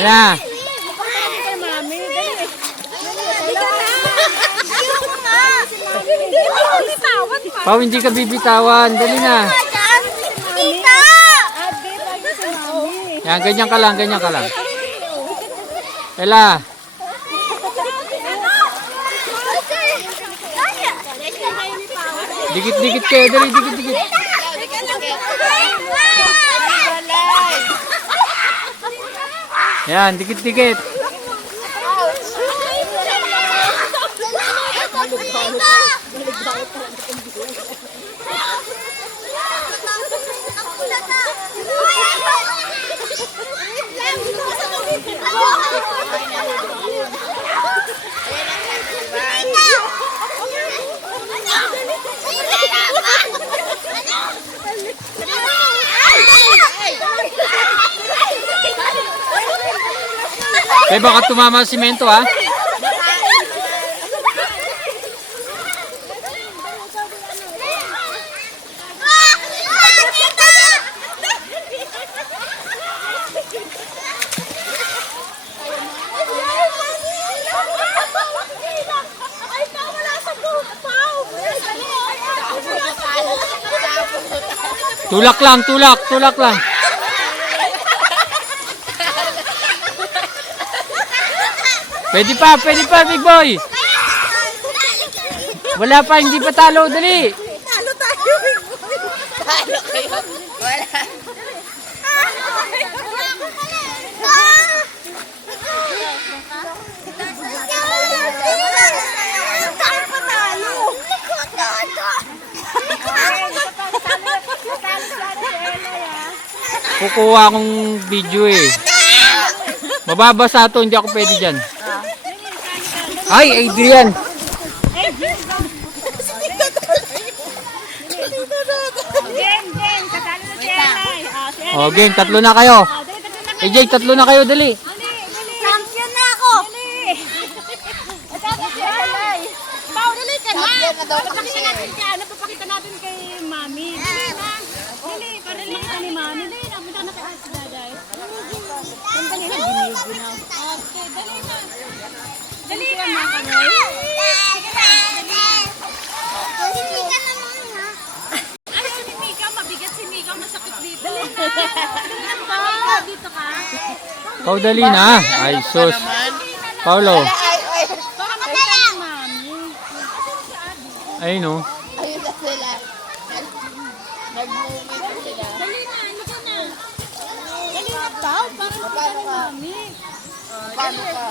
Ayan na. Pao, hindi ka bibitawan. Dali na. Yan, ganyan ka lang, ganyan ka lang. Ella. Dikit-dikit kayo, dali, dikit-dikit. Yan, dikit-dikit. Eh, baka tumama ang simento, ha? Tulak lang, tulak lang. Pwede pa, big boy. Wala pa, hindi pa talo, dali. Talo tayo, big boy. Talo kayo. Wala. Kukuha akong video eh. Mababasa to, hindi ako pwede dyan. Ay, Adrian! O, game, tatlo na kayo. AJ, tatlo na kayo, dali. Champion na ako! Pao, dali ka na! Napapakita natin kay Mami. Dali na! Dali, para makita ni Mami. Dali na, punta na kay Daday. Dali na, binigo na. Okay, dali na. Dali na, mga kanoy. Ayaw ni Mika, mabigat si Mika, masakit dito. Dali na. Dali na, Pao. Dito ka. Pao, dali na. Ay, sus. Paulo. Baka makita ni Mami. Ay, no. Ayun na sila. Nag-movement sila. Dali na, halika na. Dali na, Pao. Para makita ni Mami. Paano ka?